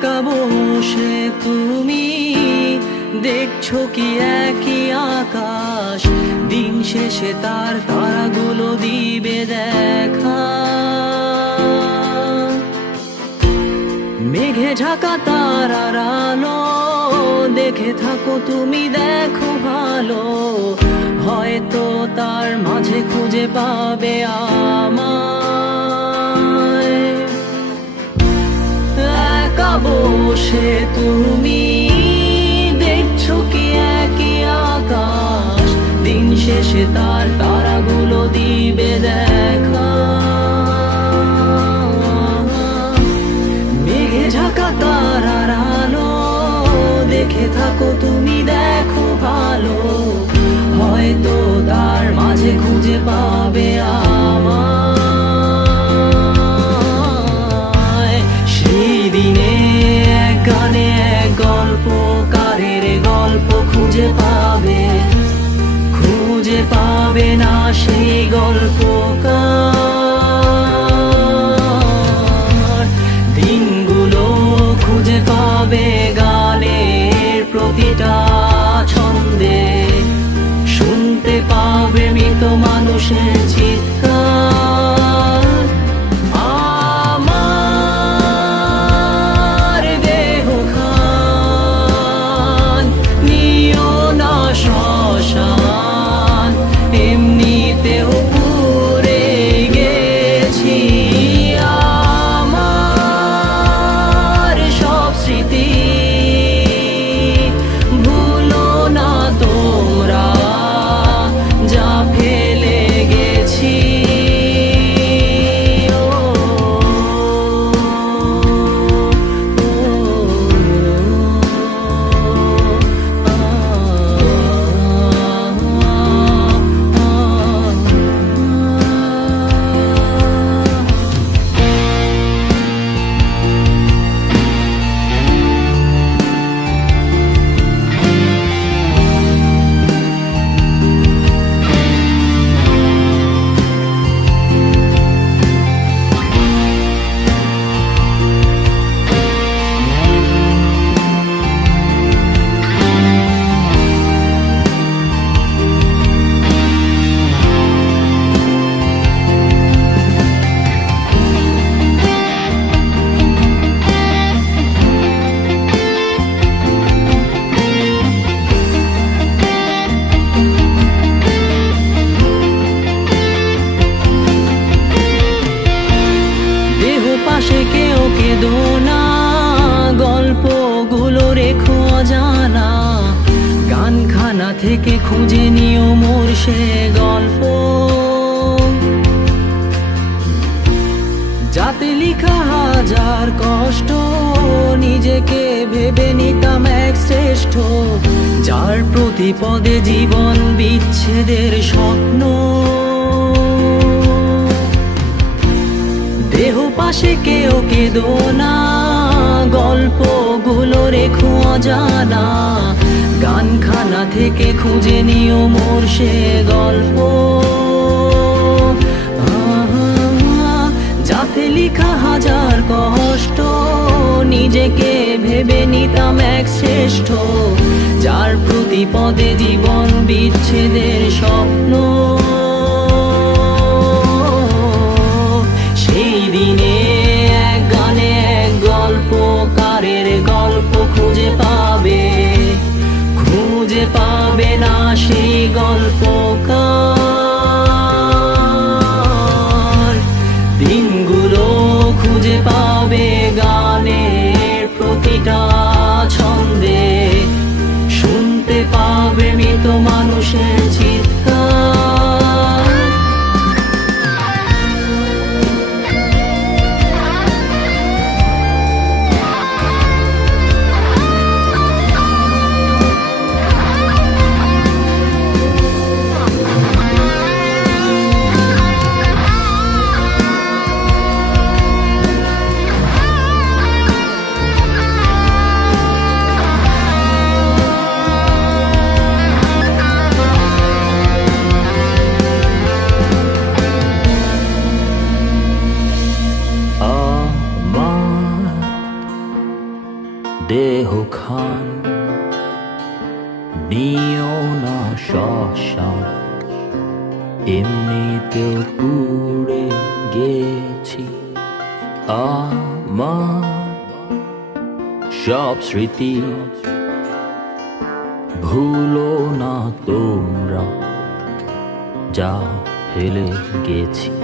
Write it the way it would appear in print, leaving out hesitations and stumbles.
একা বসে তুমি দেখছো কি একই আকাশ, দিন শেষে তার তারাগুলো দিবে দেখা। মেঘে ঢাকা তারার আলো দেখে থাকো তুমি, দেখো ভালো, হয়তো তার মাঝে খুঁজে পাবে আমায়। একা বসে তুমি দেখছো কি একই আকাশ, দিন শেষে তার তারাগুলো দিবে দেখা। মেঘে ঢাকা তারার আলো দেখে থাকো তুমি, দেখো ভালো, হয়তো তার মাঝে খুঁজে পাবে আমায়। সেই দিনে এক গানে এক গল্পকারের গল্প খুঁজে পাবে, খুঁজে পাবে না সেই গল্পকার। দিনগুলো খুঁজে পাবে গানের প্রতিটা ছন্দে, শুনতে পাবে মৃত মানুষের চিৎকার। আমার দেহ খান নিও না শ্মশান, এমনিতেও পুড়ে গেছি। আমার সব স্মৃতি ভুলো না তোমরা, যা ফেলে গেছি। পাশে কেউ কেঁদো না, গল্পগুলো রেখো অজানা, গানখানা থেকে খুঁজে নিও মোর সে গল্প, যাতে লিখা হাজার কষ্ট, নিজেকে ভেবে নিতাম এক শ্রেষ্ঠ, যার প্রতি পদে জীবন বিচ্ছেদের স্বপ্ন। দেহ পাশে কেউ কেঁদো না, গল্পগুলো রেখো অজানা, গানখানা থেকে খুঁজে নিও মোর সে গল্প, যাতে লিখা হাজার কষ্ট, নিজেকে ভেবে নিতাম এক শ্রেষ্ঠ, যার প্রতি পদে জীবন বিচ্ছেদের স্বপ্ন। সেই দিনে এক গানে এক গল্পকারের গল্প খুঁজে পাবে, খুঁজে পাবে না সেই গল্পকার। দিনগুলো খুঁজে পাবে গানের প্রতিটা ছন্দে, শুনতে পাবে মৃত মানুষের চিৎকার। দেহ খান নিও না শ্মশান, এমনিতেও পুড়ে গেছি আমার সব স্মৃতি। ভুলো না তোমরা যা ফেলে গেছি।